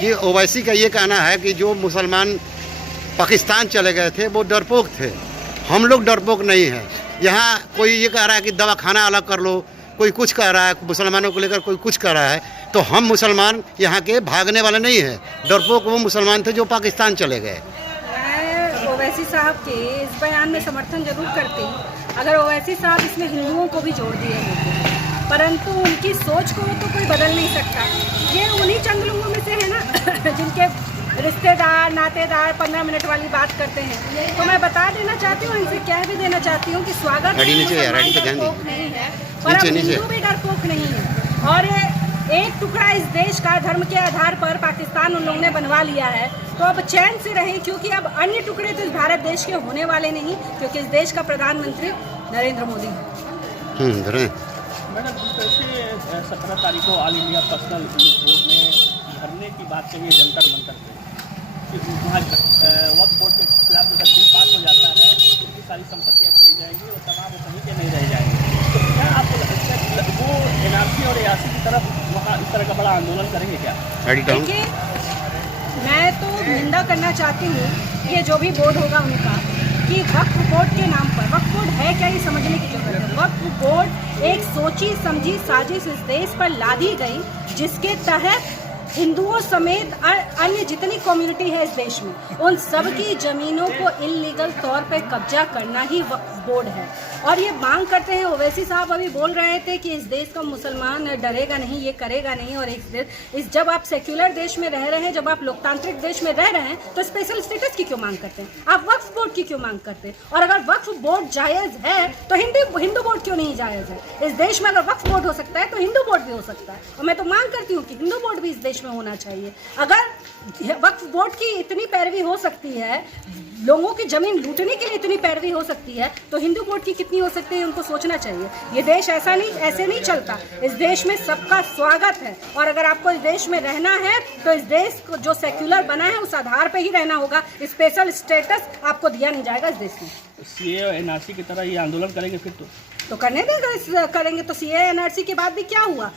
कि ओवैसी का ये कहना है कि जो मुसलमान पाकिस्तान चले गए थे वो डरपोक थे। हम लोग डरपोक नहीं हैं। यहाँ कोई ये कह रहा है कि दवाखाना अलग कर लो, कोई कुछ कह रहा है, मुसलमानों को लेकर कोई कुछ कह रहा है, तो हम मुसलमान यहाँ के भागने वाले नहीं हैं। डरपोक वो मुसलमान थे जो पाकिस्तान चले गए। मैं ओवैसी साहब के इस बयान में समर्थन जरूर करती हूँ अगर ओवैसी साहब इसमें हिंदुओं को भी जोड़ दिए होते, परंतु उनकी सोच को तो कोई बदल नहीं सकता। ये उन्हीं चंद लोगों में से है ना जिनके रिश्तेदार नातेदार 15 मिनट वाली बात करते हैं। तो मैं बता देना चाहती हूँ, इनसे कह भी देना चाहती हूँ कि स्वागत डरपोक नहीं है, पर अब हिंदू भी डरपोक नहीं है। और एक टुकड़ा इस देश का धर्म के आधार पर पाकिस्तान उन लोगों ने बनवा लिया है, तो अब चैन से रहे, क्योंकि अब अन्य टुकड़े तो इस भारत देश के होने वाले नहीं, क्योंकि इस देश का प्रधानमंत्री नरेंद्र मोदी है। मैडम, जिस तरह से 17 तारीख को ऑल इंडिया पर्सनल बोर्ड में धरने की बात कही जंतर मंतर पे कि वहाँ वक्फ बोर्ड के खिलाफ अगर बिल पास हो जाता है तो उनकी सारी संपत्तियाँ चली जाएंगी और तमाम वो कहीं के नहीं रह जाएंगे। तो क्या आप वो NRC और ARC की तरफ वहाँ इस तरह का बड़ा आंदोलन करेंगे क्या? देखिए, मैं तो निंदा करना चाहती हूँ ये जो भी बोर्ड होगा उनका, कि वक्फ बोर्ड के नाम पर, वक्फ बोर्ड है क्या ये समझने की जरूरत है। वक्फ बोर्ड एक सोची समझी साजिश इस देश पर लादी गई, जिसके तहत हिंदुओं समेत अन्य जितनी कम्युनिटी है इस देश में, उन सब की जमीनों को इलीगल तौर पे कब्जा करना ही वक्फ बोर्ड है। और ये मांग करते हैं, ओवैसी साहब अभी बोल रहे थे कि इस देश का मुसलमान डरेगा नहीं, ये करेगा नहीं, और इस जब आप सेक्युलर देश में रह रहे हैं, जब आप लोकतांत्रिक देश में रह रहे हैं, तो स्पेशल स्टेटस की क्यों मांग करते हैं? आप वक्फ बोर्ड की क्यों मांग करते हैं? और अगर वक्फ बोर्ड जायज़ है तो हिंदू बोर्ड क्यों नहीं जायज़ है? इस देश में अगर वक्फ बोर्ड हो सकता है तो हिंदू बोर्ड भी हो सकता है, और मैं तो मांग करती हूँ कि हिंदू बोर्ड भी इस देश में होना चाहिए। अगर वक्फ बोर्ड की इतनी पैरवी हो सकती है, लोगों की जमीन लूटने के लिए इतनी पैरवी हो सकती है, तो हिंदू बोर्ड की कितनी हो सकती है, उनको सोचना चाहिए। ये देश ऐसे नहीं चलता। इस देश में सबका स्वागत है, और अगर आपको इस देश में रहना है तो इस देश को जो सेक्युलर बना है उस आधार पर ही रहना होगा। स्पेशल स्टेटस आपको दिया नहीं जाएगा इस देश में। CA और NRC की तरह ये आंदोलन करेंगे फिर तो करने देगा, करेंगे तो CA NRC के बाद भी क्या हुआ?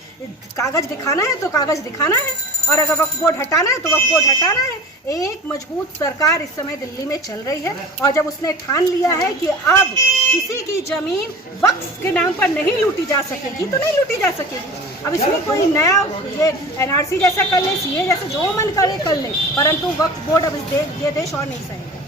कागज दिखाना है तो कागज दिखाना है, और अगर वक्फ बोर्ड हटाना है तो वक्फ बोर्ड हटाना है। एक मजबूत सरकार इस समय दिल्ली में चल रही है, और जब उसने ठान लिया है कि अब किसी की जमीन वक्फ के नाम पर नहीं लूटी जा सकेगी तो नहीं लूटी जा सकेगी। अब इसमें कोई नया ये NRC जैसा कर ले, CA जैसा जो मन करे कर ले, परंतु वक्फ बोर्ड अब ये देश और नहीं सहेगा।